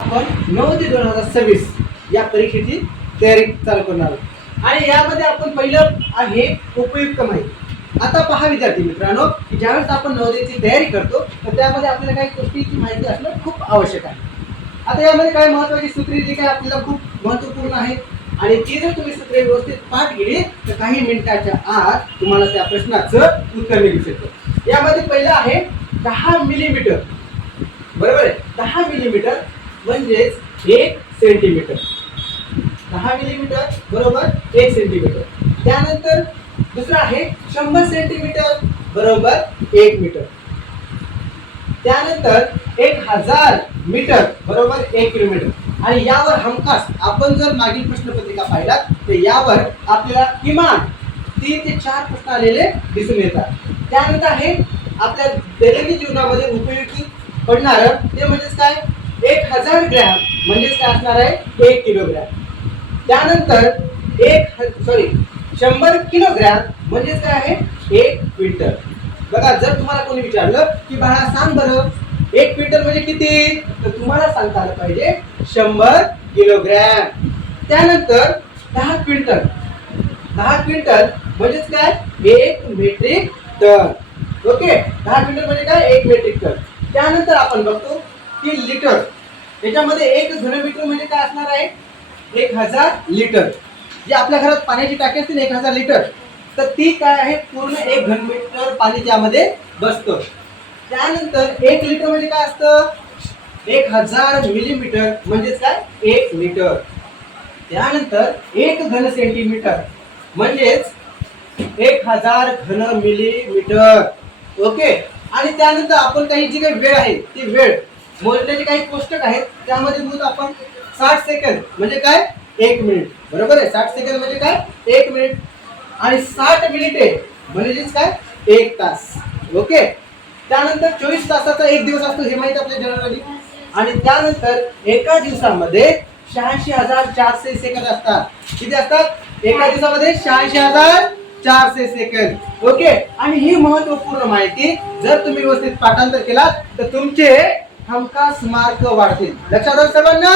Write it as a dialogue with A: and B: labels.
A: आपण नऊ ते दोन हजार सव्वीस या परीक्षेची तयारी चालू करणार आहोत. आणि यामध्ये आपण पहिलं आहे उपयुक्त माहिती. आता पहा विद्यार्थी मित्रांनो की ज्यावेळेस आपण नवोदयाची तयारी करतो तर त्यामध्ये आपल्याला काही गोष्टीची माहिती असणं खूप आवश्यक आहे. आता यामध्ये काय महत्वाची सूत्रे जी काय आपल्याला खूप महत्त्वपूर्ण आहे आणि ती जर तुम्ही सूत्रे व्यवस्थित पाठ केली तर काही मिनिटाच्या आत तुम्हाला त्या प्रश्नाचं उत्तर मिळू शकतं. यामध्ये पहिलं आहे दहा मिलीमीटर. बरोबर आहे? दहा मिलीमीटर म्हणजेच एक सेंटीमीटर दहा मिलीमीटर बरोबर एक सेंटीमीटर त्यानंतर दुसरं आहे शंभर सेंटीमीटर बरोबर एक मीटर त्यानंतर एक हजार मीटर बरोबर एक किलोमीटर आणि यावर हमखास आपण जर मागील प्रश्नपत्रिका पाहिला तर यावर आपल्याला किमान तीन ते चार प्रश्न आलेले दिसून येतात. त्यानंतर आहे आपल्या दैनंदिन जीवनामध्ये उपयोगी पडणार ते म्हणजेच काय? एक हजार ग्रॅम म्हणजेच काय असणार आहे? एक किलोग्रॅम. त्यानंतर एक सॉरी शंभर किलोग्रॅम म्हणजेच काय आहे? एक क्विंटल. बघा जर तुम्हाला कोणी विचारलं की बाळा सांग बरं एक क्विंटल म्हणजे किती? तर तुम्हाला सांगता आलं पाहिजे शंभर किलोग्रॅम. त्यानंतर दहा क्विंटल. दहा क्विंटल म्हणजेच काय? एक मेट्रिक टन. ओके? दहा क्विंटल म्हणजे काय? एक मेट्रिक टन. त्यानंतर आपण बघतो की लिटर याच्यामध्ये एक घनमीटर म्हणजे काय असणार आहे? एक हजार लिटर. जे आपल्या घरात पाण्याची टाकी असते ना एक हजार लिटर. तर ती काय आहे? पूर्ण एक घनमीटर पाणी त्यामध्ये बसतं. त्यानंतर एक लिटर म्हणजे काय असतं? एक हजार मिलीमीटर म्हणजेच काय? एक लिटर. त्यानंतर एक घन सेंटीमीटर म्हणजेच एक हजार घन मिलीमीटर. ओके? आणि त्यानंतर आपण काही जी काही वेळ आहे ती वेळ मोजण्याचे काही कोष्टक आहेत त्यामध्ये मोज आपण साठ सेकंद म्हणजे काय? एक मिनिट. बरोबर आहे? साठ सेकंद म्हणजे काय? एक मिनिट. आणि साठ मिनिटे म्हणजेच काय? एक तास. ओके? त्यानंतर चोवीस तासाचा एक दिवस असतो हे माहिती आपल्या जनरली आणि त्यानंतर एका दिवसामध्ये शहाऐंशी हजार चारशे सेकंद असतात. किती असतात? एका दिवसामध्ये शहाऐंशी हजार चारशे सेकंद. ओके? आणि ही महत्त्वपूर्ण माहिती जर तुम्ही व्यवस्थित पाठांतर केलात तर तुमचे हमखास मार्क वाढतील. लक्षात आलं सर्वांना?